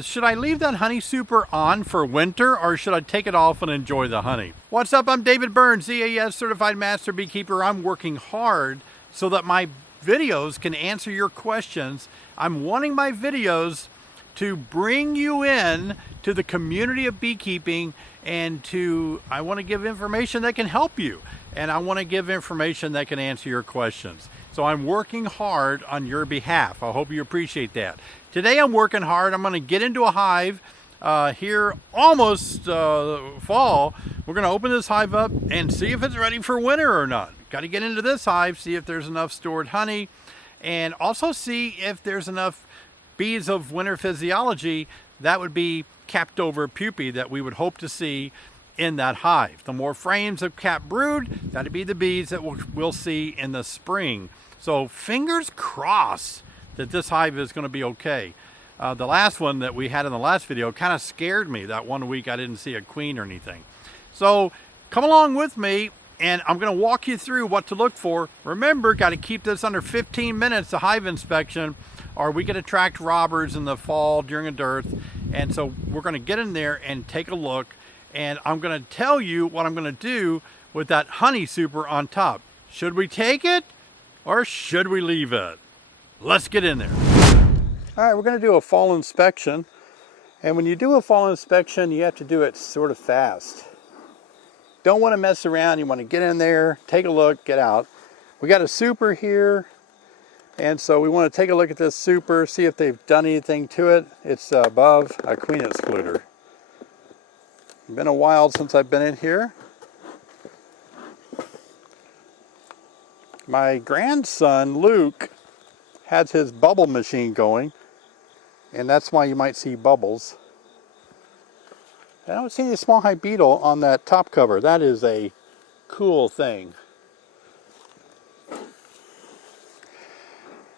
Should I leave that honey super on for winter, or should I take it off and enjoy the honey? What's up? I'm David Burns, EAS Certified Master Beekeeper. I'm working hard so that my videos can answer your questions. I'm wanting my videos to bring you in to the community of beekeeping, and I want to give information that can help you, and I want to give information that can answer your questions. So I'm working hard on your behalf. I hope you appreciate that. Today I'm working hard. I'm going to get into a hive here almost fall. We're going to open this hive up and see if it's ready for winter or not. Got to get into this hive, see if there's enough stored honey, and also see if there's enough bees of winter physiology that would be capped over pupae that we would hope to see in that hive. The more frames of capped brood, that'd be the bees that we'll see in the spring. So fingers crossed that this hive is going to be okay. The last one that we had in the last video kind of scared me. That 1 week I didn't see a queen or anything. So come along with me, and I'm going to walk you through what to look for. Remember, got to keep this under 15 minutes, the hive inspection, or we could attract robbers in the fall during a dearth. And so we're going to get in there and take a look, and I'm going to tell you what I'm going to do with that honey super on top. Should we take it or should we leave it? Let's get in there. All right, we're going to do a fall inspection. And when you do a fall inspection, you have to do it sort of fast. Don't want to mess around. You want to get in there, take a look, get out. We got a super here. And so we want to take a look at this super, see if they've done anything to it. It's above a queen excluder. It's been a while since I've been in here. My grandson, Luke, has his bubble machine going, and that's why you might see bubbles. I don't see any small hive beetle on that top cover. That is a cool thing.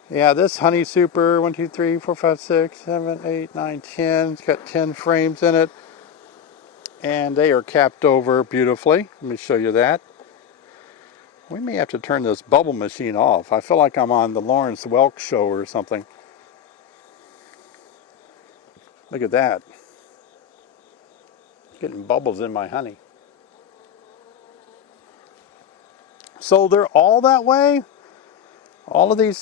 Yeah, this honey super, 1, 2, 3, 4, 5, 6, 7, 8, 9, 10. It's got 10 frames in it. And they are capped over beautifully. Let me show you that. We may have to turn this bubble machine off. I feel like I'm on the Lawrence Welk show or something. Look at that. Getting bubbles in my honey. So they're all that way. All these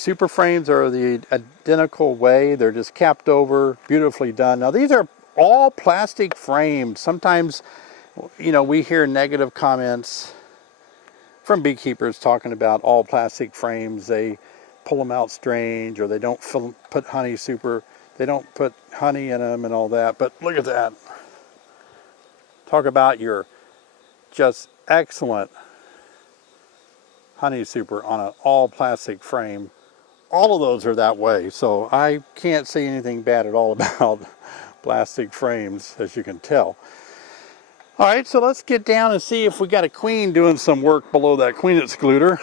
super frames are the identical way. They're just capped over, beautifully done. Now these are all plastic frames. Sometimes, you know, we hear negative comments from beekeepers talking about all plastic frames. They pull them out strange, or they don't put honey super. They don't put honey in them and all that. But look at that. Talk about your just excellent honey super on an all plastic frame. All of those are that way, so I can't say anything bad at all about plastic frames, as you can tell. All right, so let's get down and see if we got a queen doing some work below that queen excluder.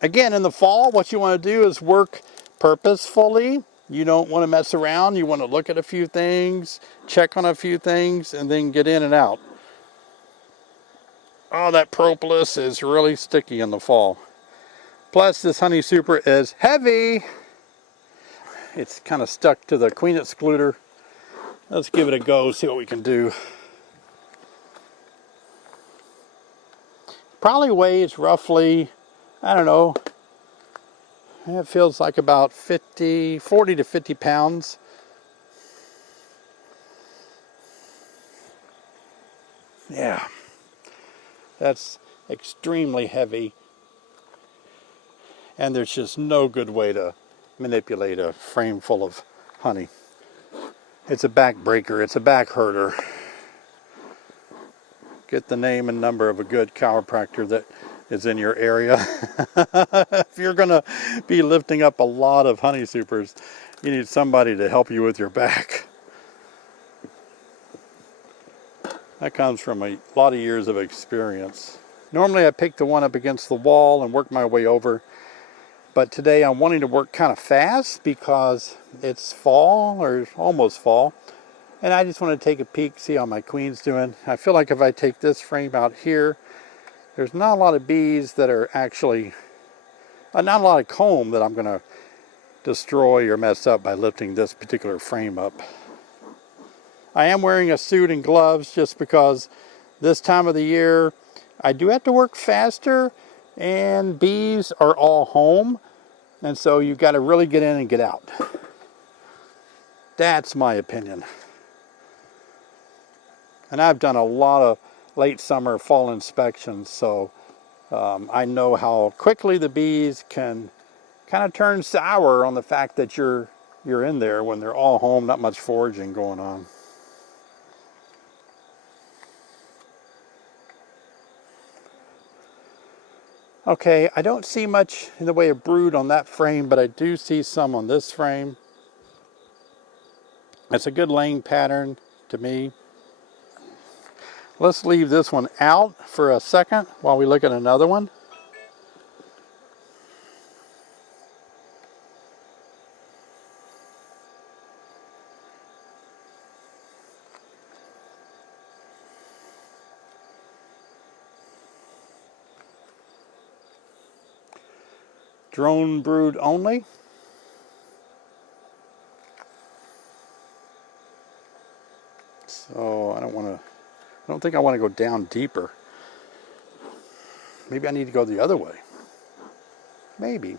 Again, in the fall, what you want to do is work purposefully. You don't want to mess around. You want to look at a few things, check on a few things, and then get in and out. Oh, that propolis is really sticky in the fall. Plus, this honey super is heavy. It's kind of stuck to the queen excluder. Let's give it a go, see what we can do. Probably weighs roughly, I don't know, it feels like about 40 to 50 pounds. Yeah, that's extremely heavy. And there's just no good way to manipulate a frame full of honey. It's a back breaker, it's a back herder. Get the name and number of a good chiropractor that is in your area. If you're going to be lifting up a lot of honey supers, you need somebody to help you with your back. That comes from a lot of years of experience. Normally I pick the one up against the wall and work my way over. But today I'm wanting to work kind of fast because it's fall, or almost fall. And I just want to take a peek, see how my queen's doing. I feel like if I take this frame out here, there's not a lot of bees that are actually not a lot of comb that I'm going to destroy or mess up by lifting this particular frame up. I am wearing a suit and gloves just because this time of the year I do have to work faster and bees are all home, and so you've got to really get in and get out. That's my opinion. And I've done a lot of late summer, fall inspections, so I know how quickly the bees can kind of turn sour on the fact that you're in there when they're all home, not much foraging going on. Okay, I don't see much in the way of brood on that frame, but I do see some on this frame. It's a good laying pattern to me. Let's leave this one out for a second while we look at another one. Drone brood only. So I don't think I want to go down deeper. Maybe I need to go the other way. Maybe.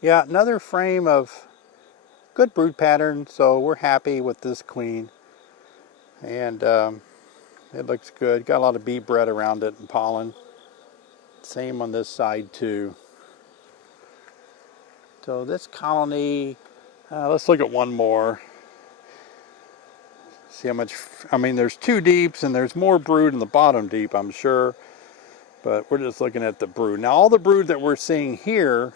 Yeah, another frame of good brood pattern, so we're happy with this queen. And it looks good. Got a lot of bee bread around it and pollen. Same on this side too. So this colony, let's look at one more. See how much, I mean there's two deeps and there's more brood in the bottom deep, I'm sure. But we're just looking at the brood. Now all the brood that we're seeing here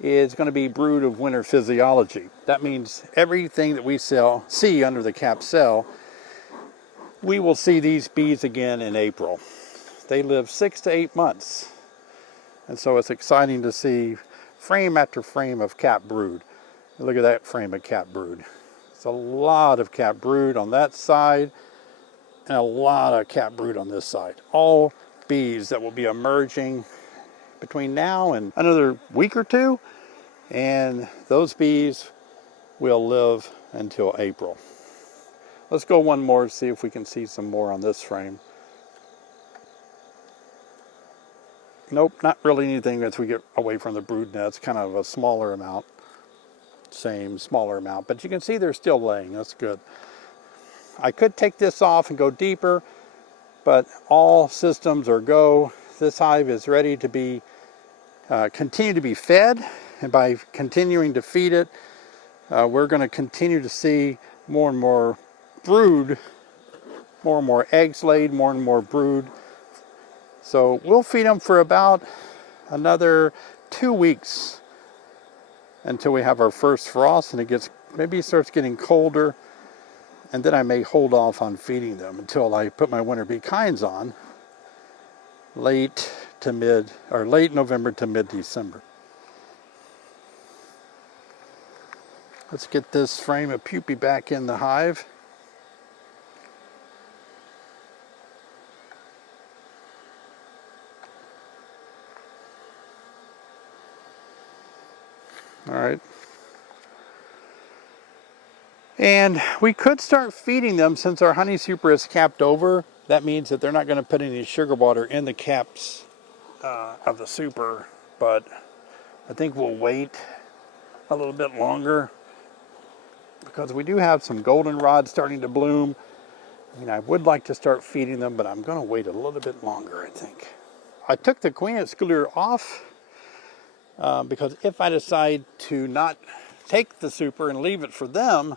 is going to be brood of winter physiology. That means everything that we see under the cap cell, we will see these bees again in April. They live 6 to 8 months. And so it's exciting to see frame after frame of cap brood. Look at that frame of cap brood. It's a lot of cap brood on that side and a lot of cap brood on this side. All bees that will be emerging between now and another week or two, and those bees will live until April. Let's go one more, see if we can see some more on this frame. Nope, not really anything as we get away from the brood nets, kind of a smaller amount. Same, smaller amount, but you can see they're still laying, that's good. I could take this off and go deeper, but all systems are go. This hive is ready to be continue to be fed, and by continuing to feed it, we're going to continue to see more and more brood, more and more eggs laid, more and more brood. So we'll feed them for about another 2 weeks until we have our first frost, and it starts getting colder, and then I may hold off on feeding them until I put my winter bee kinds on late November to mid-December. Let's get this frame of pupae back in the hive. All right. And we could start feeding them since our honey super is capped over. That means that they're not going to put any sugar water in the caps of the super, but I think we'll wait a little bit longer because we do have some goldenrod starting to bloom. I mean, I would like to start feeding them, but I'm going to wait a little bit longer, I think. I took the queen excluder off because if I decide to not take the super and leave it for them,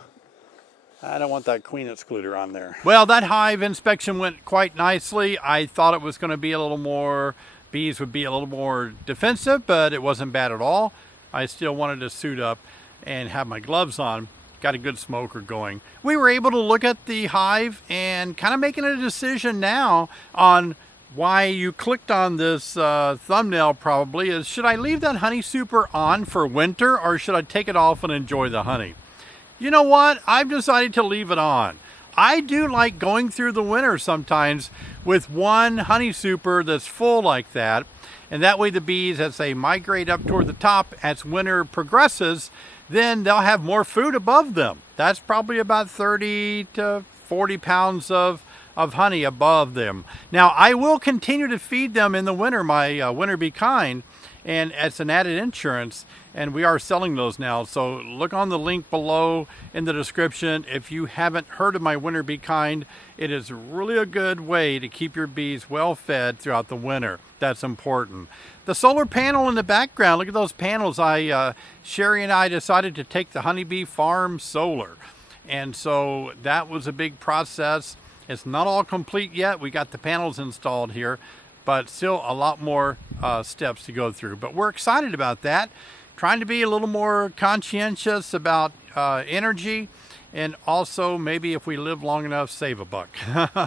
I don't want that queen excluder on there. Well, that hive inspection went quite nicely. I thought it was going to be a little more, bees would be a little more defensive, but it wasn't bad at all. I still wanted to suit up and have my gloves on. Got a good smoker going. We were able to look at the hive and kind of making a decision now on why you clicked on this thumbnail probably is, should I leave that honey super on for winter or should I take it off and enjoy the honey? You know what? I've decided to leave it on. I do like going through the winter sometimes with one honey super that's full like that. And that way the bees, as they migrate up toward the top, as winter progresses, then they'll have more food above them. That's probably about 30 to 40 pounds of honey above them. Now, I will continue to feed them in the winter, my Winter Be Kind, and it's an added insurance, and we are selling those now. So look on the link below in the description. If you haven't heard of my Winter Be Kind, it is really a good way to keep your bees well fed throughout the winter. That's important. The solar panel in the background, look at those panels. Sherry and I decided to take the honeybee farm solar. And so that was a big process. It's not all complete yet. We got the panels installed here, but still a lot more steps to go through. But we're excited about that. Trying to be a little more conscientious about energy, and also maybe if we live long enough, save a buck.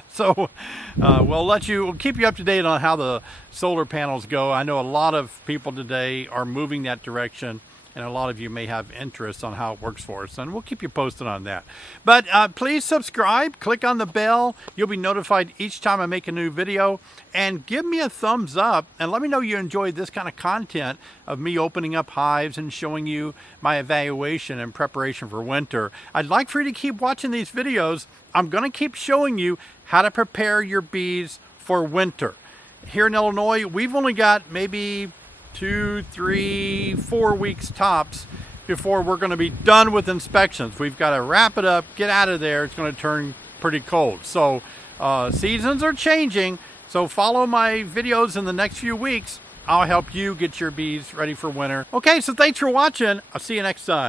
So we'll keep you up to date on how the solar panels go. I know a lot of people today are moving that direction, and a lot of you may have interest on how it works for us, and we'll keep you posted on that. But please subscribe, click on the bell. You'll be notified each time I make a new video, and give me a thumbs up and let me know you enjoyed this kind of content of me opening up hives and showing you my evaluation and preparation for winter. I'd like for you to keep watching these videos. I'm going to keep showing you how to prepare your bees for winter. Here in Illinois, we've only got maybe 2, 3, 4 weeks tops before we're going to be done with inspections. We've got to wrap it up, get out of there. It's going to turn pretty cold. So seasons are changing. So follow my videos in the next few weeks. I'll help you get your bees ready for winter. Okay, so thanks for watching. I'll see you next time.